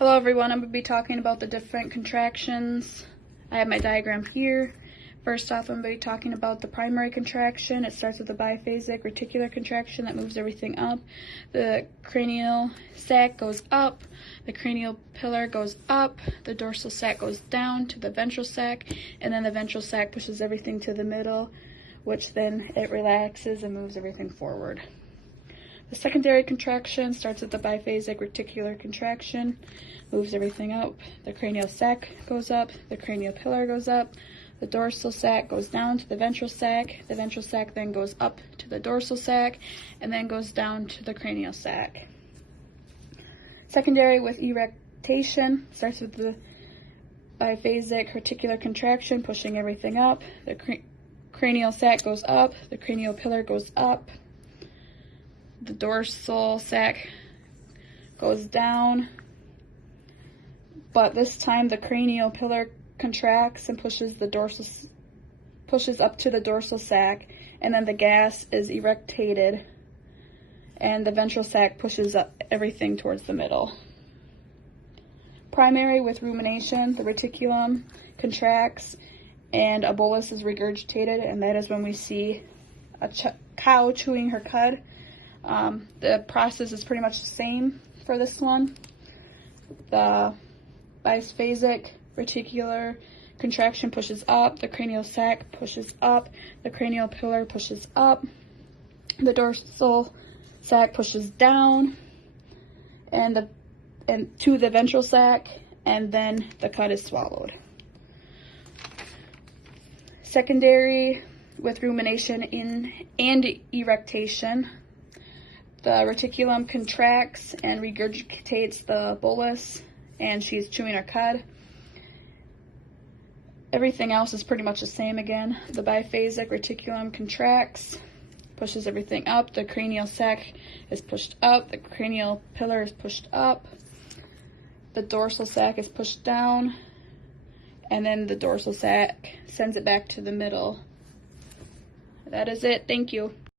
Hello everyone, I'm going to be talking about the different contractions. I have my diagram here. First off, I'm going to be talking about the primary contraction. It starts with the biphasic reticular contraction that moves everything up. The cranial sac goes up, the cranial pillar goes up, the dorsal sac goes down to the ventral sac, and then the ventral sac pushes everything to the middle, which then it relaxes and moves everything forward. The secondary contraction starts with the biphasic reticular contraction, moves everything up. The cranial sac goes up, the cranial pillar goes up, the dorsal sac goes down to the ventral sac then goes up to the dorsal sac, and then goes down to the cranial sac. Secondary with erectation starts with the biphasic reticular contraction, pushing everything up. The cranial sac goes up, the cranial pillar goes up, the dorsal sac goes down, but this time the cranial pillar contracts and pushes up to the dorsal sac, and then the gas is erectated and the ventral sac pushes up everything towards the middle. Primary with rumination, the reticulum contracts and a bolus is regurgitated, and that is when we see a cow chewing her cud. The process is pretty much the same for this one. The biphasic reticular contraction pushes up, the cranial sac pushes up, the cranial pillar pushes up, the dorsal sac pushes down and to the ventral sac, and then the cud is swallowed. Secondary with rumination and erectation, the reticulum contracts and regurgitates the bolus, and she's chewing her cud. Everything else is pretty much the same again. The biphasic reticulum contracts, pushes everything up. The cranial sac is pushed up. The cranial pillar is pushed up. The dorsal sac is pushed down. And then the dorsal sac sends it back to the middle. That is it. Thank you.